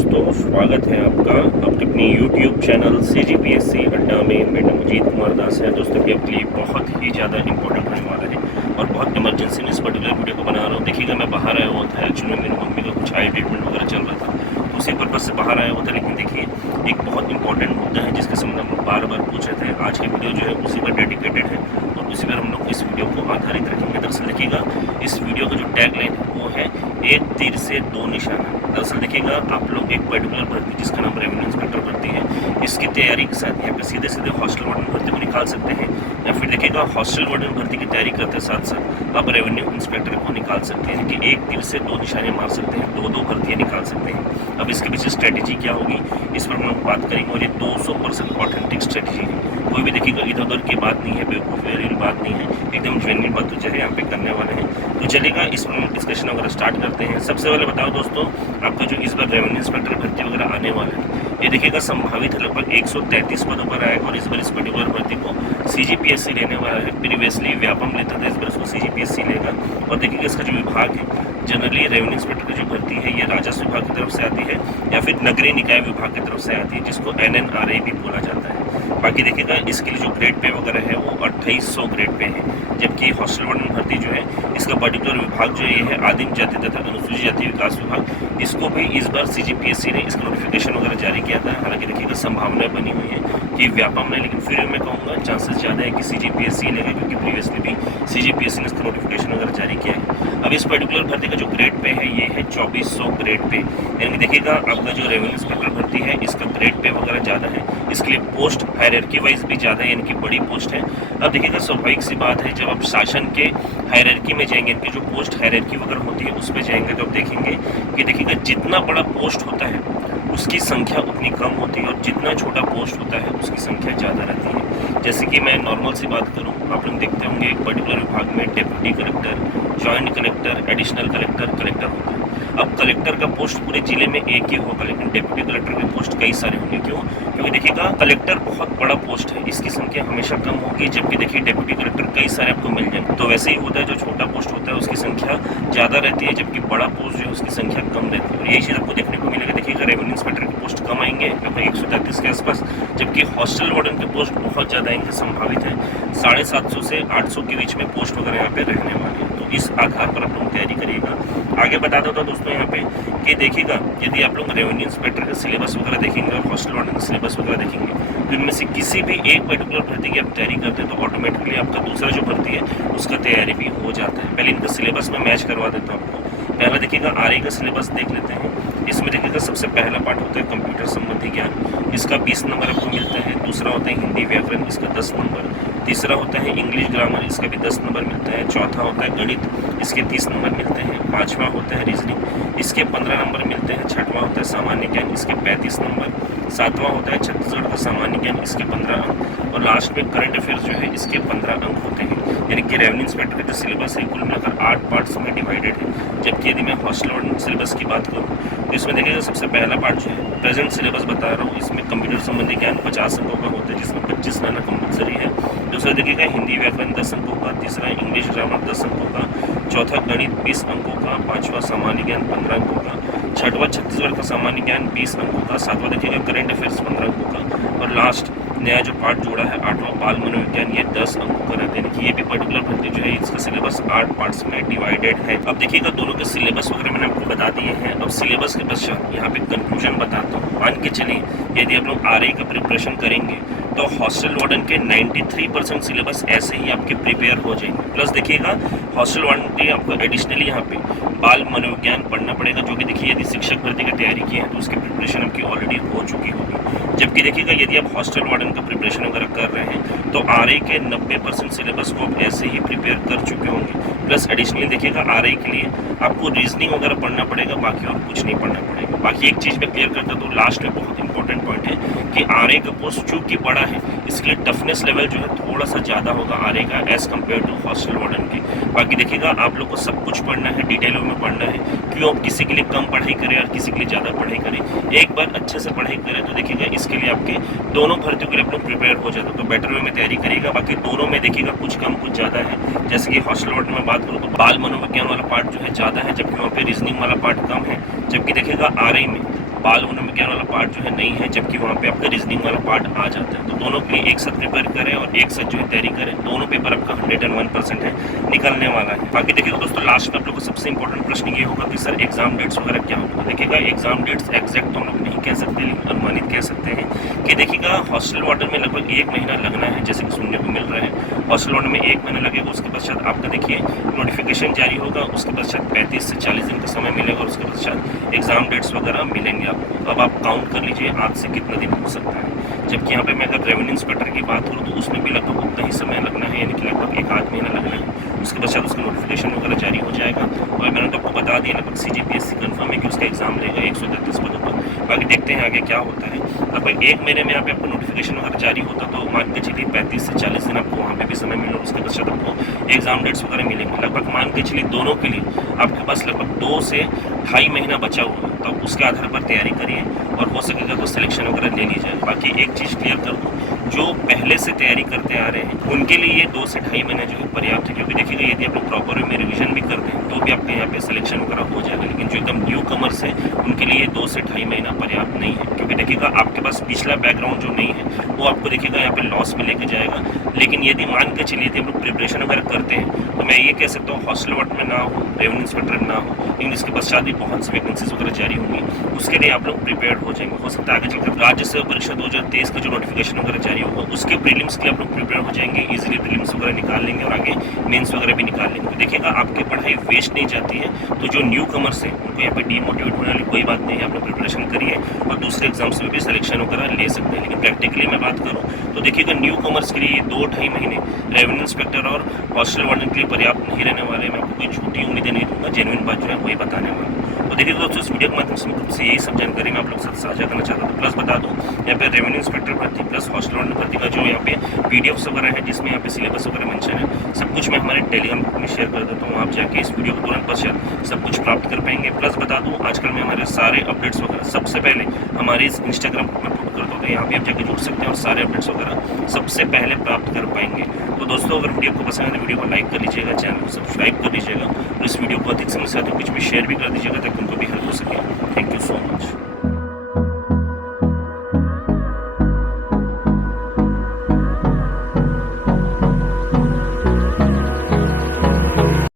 दोस्तों, स्वागत है आपका अपने YouTube चैनल CGPSC अड्डा में। मैं मुजीद कुमार दास है। दोस्तों कि आपके लिए बहुत ही ज़्यादा इंपॉर्टेंट होने वाला है और बहुत इमरजेंसी में इस पर्टिकुलर वीडियो को बना रहा हूँ। देखिएगा, मैं बाहर आया हुआ था। एक्चुअली मेरी मम्मी का कुछ आई ट्रीटमेंट वगैरह चल रहा था, तो उसी पर्पज़ से बाहर आया हुआ था। लेकिन देखिए, एक बहुत इंपॉर्टेंट मुद्दा है जिसके संबंध में बार बार पूछ रहे थे। आज की वीडियो जो है उसी पर डेडिकेटेड है और उसी पर हम लोग इस वीडियो को आधारित रखेंगे। दरअसल देखिएगा, इस वीडियो का जो टैग लाइन है वो है एक तीर से दो निशाना। दरअसल देखिएगा, आप लोग एक पर्टिकुलर भर्ती जिसका नाम रेवेन्यू इंस्पेक्टर भर्ती है, इसकी तैयारी के साथ यहाँ पे सीधे सीधे हॉस्टल वार्डन भर्ती को निकाल सकते हैं, या फिर देखिएगा हॉस्टल वार्डन भर्ती की तैयारी करते साथ साथ आप रेवेन्यू इंस्पेक्टर को निकाल सकते हैं कि एक तीर से दो निशाने मार सकते हैं, दो भर्तियाँ निकाल सकते हैं। अब इसके पीछे स्ट्रेटेजी क्या होगी, इस पर हम लोग बात करेंगे और ये 200% ऑथेंटिक स्ट्रेटेजी है। कोई भी देखिएगा इधर उधर की बात नहीं है, बेवकूफ़ी वाली बात नहीं है, एकदम जेन्युइन बात जो है यहाँ पे करने वाले हैं। तो चलेगा, इस पर हम डिस्कशन वगैरह स्टार्ट करते हैं। सबसे पहले बताओ दोस्तों, आपका जो इस बार रेवेन्यू इंस्पेक्टर भर्ती वगैरह आने वाला है, ये देखिएगा संभावित है लगभग 133 पदों पर आएगा और इस बार इस पर्टिकुलर भर्ती को CGPSC लेने वाला है। प्रीवियसली व्यापम लेता था, इस बार इसको CGPSC लेगा। और देखिएगा, इसका जो विभाग है, जनरली रेवेन्यू इंस्पेक्टर की जो भर्ती है ये राजस्व विभाग की तरफ से आती है या फिर नगरीय निकाय विभाग की तरफ से आती है, जिसको NNRA भी बोला जाता है। बाकी देखिएगा, इसके लिए जो ग्रेड पे वगैरह है वो 2800 ग्रेड पे है। जबकि हॉस्टल वार्डन भर्ती जो है, इसका पर्टिकुलर विभाग जो ये है आदिम जाति तथा अनुसूचित जाति विकास विभाग, इसको भी इस बार CGPSC ने इसका नोटिफिकेशन वगैरह जारी किया था। हालांकि देखिएगा, संभावनाएं बनी हुई है कि व्यापम में, लेकिन फिर मैं कहूँगा चांसेस ज़्यादा है कि CGPSC लेगा, क्योंकि प्रीवियसली भी CGPSC ने इसका नोटिफिकेशन वगैरह जारी किया है। अब इस पर्टिकुलर भर्ती का जो ग्रेड पे है ये है 2400 ग्रेड पे। यानी देखिएगा, आपका जो रेवेन्यू इंस्पेक्टर भर्ती है इसका ग्रेड पे वगैरह ज़्यादा है, इसके लिए पोस्ट हायरार्की वाइज भी ज़्यादा है, यानी कि बड़ी पोस्ट है। अब देखिएगा, स्वाभाविक सी बात है, जब आप शासन के हायरार्की में जाएंगे, इनकी जो पोस्ट हायरार्की वगैरह होती है उस पर जाएंगे, तो आप देखेंगे कि देखिएगा, जितना बड़ा पोस्ट होता है उसकी संख्या उतनी कम होती है और जितना छोटा पोस्ट होता है उसकी संख्या ज़्यादा रहती है। जैसे कि मैं नॉर्मल सी बात करूं, आप लोग देखते होंगे एक पर्टिकुलर विभाग में deputy collector, joint collector, additional collector, collector होता है। अब कलेक्टर का पोस्ट पूरे जिले में एक ही होगा, लेकिन डिप्टी कलेक्टर के पोस्ट कई सारे होंगे। क्यों? क्योंकि देखिएगा, कलेक्टर बहुत बड़ा पोस्ट है, इसकी संख्या हमेशा कम होगी, जबकि देखिए डिप्टी कलेक्टर कई सारे आपको मिल जाएंगे। तो वैसे ही होता है, जो छोटा पोस्ट होता है उसकी संख्या ज़्यादा रहती है, जबकि बड़ा पोस्ट जो है उसकी संख्या कम रहती है। और यही चीज़ आपको देखने को मिलेगा। देखिएगा, रेवेन्यू इंस्पेक्टर की पोस्ट कम आएंगे लगभग 133 के आसपास, जबकि हॉस्टल वार्डन के पोस्ट बहुत ज़्यादा आएंगे। संभावित है 750 से 800 के बीच में पोस्ट वगैरह यहाँ पे रहने वाले हैं। तो इस आधार पर आप लोग तैयारी करिएगा। आगे बता देता हूँ दोस्तों यहाँ पे कि देखिएगा, यदि आप लोग रेवेन्यू इंस्पेक्टर का सिलेबस वगैरह देखेंगे और हॉस्टल वार्डन का सिलेबस वगैरह देखेंगे, तो इनमें से किसी भी एक पर्टिकुलर भर्ती की आप तैयारी करते हैं तो ऑटोमेटिकली आपका दूसरा जो भर्ती है उसका तैयारी भी हो जाता है। पहले इनका सिलेबस में मैच करवा देता हूँ आपको। पहला देखिएगा, RA का सिलेबस देख लेते हैं। इसमें देखिएगा, सबसे पहला पार्ट होता है कंप्यूटर संबंधी ज्ञान, इसका 20 नंबर आपको मिलता है। दूसरा होता है हिंदी व्याकरण, इसका 10 नंबर। तीसरा होता है इंग्लिश ग्रामर, इसका भी 10 नंबर मिलता है। चौथा होता है गणित, इसके 30 नंबर मिलते हैं। पाँचवा होता है रीजनिंग, इसके 15 नंबर मिलते हैं। छठवां होता है सामान्य ज्ञान, इसके 35 नंबर। सातवां होता है छत्तीसगढ़ का सामान्य ज्ञान, इसके 15 अंक। और लास्ट में करंट अफेयर्स जो है, इसके 15 अंक होते हैं। यानी कि रेवेन्यू इंस्पेक्टर का जो सिलेबस है कुल मिलाकर 8 पार्ट्स में डिवाइडेड है। जबकि यदि मैं हॉस्टल वार्डन सिलेबस की बात करूँ तो इसमें देखिएगा, सबसे पहला पार्ट जो है प्रेजेंट सिलेबस बता रहा हूँ, इसमें कंप्यूटर संबंधी ज्ञान 50 अंकों का होता है, जिसमें 25 लाना कंपलसरी है। दूसरा देखिएगा, हिंदी व्याकरण 10 अंकों का। तीसरा इंग्लिश ग्रामर 10 अंकों का। चौथा गणित 20 अंकों का। पाँचवा सामान्य ज्ञान 15 अंकों का। छठवां छत्तीसगढ़ का सामान्य ज्ञान 20 अंकों का। सातवां देखिएगा करंट अफेयर्स 15 अंकों का। और लास्ट नया जो पार्ट जोड़ा है, 8वां बाल मनोविज्ञान, ये 10 अंकों का रहता है। यानी कि ये भी पर्टिकुलर भर्ती जो है इसका सिलेबस 8 पार्ट्स में डिवाइडेड है। अब देखिएगा, दोनों के सिलेबस वगैरह मैंने आपको बता दिए हैं। अब सिलेबस के पश्चात यहाँ पे कंक्लूजन बताता हूँ। मान के चलिए, यदि आप लोग RA का प्रिपरेशन करेंगे तो हॉस्टल वार्डन के 93% सिलेबस ऐसे ही आपके प्रिपेयर हो जाएंगे। प्लस देखिएगा, हॉस्टल वार्डन के आपको एडिशनली यहाँ पे बाल मनोविज्ञान पढ़ना पड़ेगा, जो कि देखिए यदि शिक्षक भर्ती की तैयारी की है तो उसकी प्रिपरेशन आपकी ऑलरेडी हो चुकी होगी। जबकि देखिएगा, यदि आप हॉस्टल वार्डन का प्रिपरेशन वगैरह कर रहे हैं तो RA के 90% सिलेबस को आप ऐसे ही प्रिपेयर कर चुके होंगे। प्लस एडिशनली देखिएगा, RA के लिए आपको रीजनिंग वगैरह पढ़ना पड़ेगा, बाकी और कुछ नहीं पढ़ना पड़ेगा। बाकी एक चीज़ मैं क्लियर करता हूँ, लास्ट में बहुत इंपॉर्टेंट पॉइंट है कि RA का पोस्ट चूंकि बड़ा है, इसके लिए टफनेस लेवल जो है थोड़ा सा ज़्यादा होगा RA का as compare to hostel warden के। बाकी देखिएगा, आप लोग को सब कुछ पढ़ना है, डिटेलों में पढ़ना है। क्यों आप किसी के लिए कम पढ़ाई करें और किसी के लिए ज़्यादा पढ़ाई करें, एक बार अच्छे से पढ़ाई करें तो देखिएगा इसके लिए आपके दोनों भर्तियों के लिए आप लोग प्रिपेयर हो जाते हो। तो बेटर वे में तैयारी करिएगा। बाकी दोनों में देखिएगा कुछ कम कुछ ज़्यादा है। जैसे कि हॉस्टल वार्डन में बात करूँ तो बाल मनोविज्ञान वाला पार्ट जो है ज़्यादा है, जबकि वहाँ पे रीजनिंग वाला पार्ट कम है। जबकि देखिएगा RA में बाल मनोविज्ञान वाला पार्ट जो है नहीं है, जबकि वहाँ पे आपका रीजनिंग वाला पार्ट आ जाता है। तो दोनों के लिए एक साथ प्रिपेयर करें और एक साथ जो है तैयारी करें। दोनों पेपर आपका 101% है, निकलने वाला है। बाकी देखिएगा दोस्तों, लास्ट में आप लोग को सबसे इंपॉर्टेंट प्रश्न ये होगा कि सर एग्जाम डेट्स वगैरह क्या होगा। देखिएगा एग्जाम डेट्स एग्जैक्ट तो हम लोग नहीं कह सकते, लेकिन अनुमानित कह सकते हैं कि देखिएगा हॉस्टल वार्डन में लगभग 1 महीना लगना है, जैसे कि सुनने को मिल रहा है। हॉस्टल वार्डन में 1 महीना लगेगा, उसके पश्चात आपका देखिए नोटिफिकेशन जारी होगा, उसके पश्चात 35 से 40 दिन का समय मिलेगा, उसके पश्चात एग्जाम डेट्स वगैरह मिलेंगे आपको। तो अब आप काउंट कर लीजिए आज से कितना दिन हो सकता है। जबकि यहाँ पे मैं अगर रेवेन्यू इंस्पेक्टर की बात करूँ तो उसमें भी लगभग उतना ही समय लगना है, यानी कि लगभग 1 आध महीना लगना है। उसके पश्चात उसका नोटिफिकेशन वगैरह जारी हो जाएगा। और मैंने तो आपको बता दिया लगभग CGPSC कन्फर्म है कि उसका एग्जाम लेगा 133 पदों पर। बाकी देखते हैं आगे क्या होता है। लगभग 1 महीने में यहाँ पे आपको नोटिफिकेशन वगैरह जारी होता तो मान के चलिए 35 से 40 दिन आपको वहाँ पे भी समय मिला, उसके पश्चात आपको एग्जाम डेट्स वगैरह मिलेंगे। लगभग मान के चलिए दोनों के लिए आपके पास लगभग 2 से 2.5 महीना बचा हुआ है। तो उसके आधार पर तैयारी करिए और हो सकेगा तो सिलेक्शन वगैरह ले लीजिए। बाकी एक चीज़ क्लियर कर दूँ, जो पहले से तैयारी करते आ रहे हैं उनके लिए ये 2 से 2.5 महीना जो है पर्याप्त है, क्योंकि देखिएगा यदि आप लोग प्रॉपर वे में रिविजन भी करते हैं तो भी आपके यहाँ पे सिलेक्शन वगैरह हो जाएगा। लेकिन जो एकदम न्यू कमर्स है उनके लिए 2 से 2.5 महीना पर्याप्त नहीं है, क्योंकि देखिएगा आपके पास पिछला बैकग्राउंड जो नहीं है वो आपको देखिएगा यहाँ पे लॉस में लेके जाएगा। लेकिन यदि मान के चलिए यदि हम लोग प्रिपरेशन वगैरह करते हैं तो मैं ये कह सकता हूँ हॉस्टल वार्ड में ना हो, रेवेन्यू इंस्पेक्टर में ना हो, लेकिन इसके पश्चात भी बहुत सी वैकेंसीज वगैरह जारी होंगी, उसके लिए आप लोग प्रिपेयर हो जाएंगे। हो सकता है आगे चलकर राज्य सेवा परीक्षा 2023 का जो नोटिफिकेशन वगैरह जारी होगा उसके प्रीलिम्स के लिए आप लोग प्रिपेयर हो जाएंगे, इजीली प्रीलिम्स वगैरह निकाल लेंगे और आगे मेंस वगैरह भी निकाल लेंगे। तो देखिएगा आपकी पढ़ाई वेस्ट नहीं जाती है। तो जो न्यू कमर्स हैं उनको यहाँ पे डीमोटिवेट होने वाली कोई बात नहीं है, आप लोग प्रिपरेशन करिए और दूसरे एग्जाम्स में भी सिलेक्शन वगैरह ले सकते हैं। लेकिन प्रैक्टिकली मैं बात करूँ तो देखिएगा न्यू कमर्स के लिए 2-2.5 महीने रेवेन्यू इंस्पेक्टर और हॉस्टल वार्डन के लिए पर्याप्त नहीं रहने वाले। मैं आपको कोई झूठी उम्मीदें नहीं दूंगा, जेन्युइन बात जो है वही बताने वाला हूँ। तो देखिए दोस्तों, इस वीडियो के माध्यम से मैं तुमसे यही सब जानकारी मैं आप लोग के साथ साझा करना चाहता हूँ। प्लस बता दूँ यहाँ पे रेवेन्यू इंस्पेक्टर भर्ती प्लस हॉस्टल वार्डन भर्ती का जो यहाँ पे PDF वगैरह है, जिसमें यहाँ पे सिलेबस वगैरह मेंशन है, सब कुछ मैं हमारे टेलीग्राम ग्रुप में शेयर कर देता हूँ। आप जाके इस वीडियो को तुरंत पश्चात सब कुछ प्राप्त कर पाएंगे। प्लस बता दूँ आजकल मैं हमारे सारे अपडेट्स वगैरह सबसे पहले हमारे इस इंस्टाग्राम ग्रुप में पुट करता हूँ, तो यहाँ पे आप जाके जुड़ सकते हैं और सारे अपडेट्स वगैरह सबसे पहले प्राप्त कर पाएंगे। तो दोस्तों, अगर वीडियो को पसंद है तो वीडियो को लाइक कर लीजिएगा, चैनल को सब्सक्राइब कर लीजिएगा और इस वीडियो को अधिक से अधिक बीच में शेयर भी कर दीजिएगा ताकि उनको भी हेल्प हो सके। Thank you so much.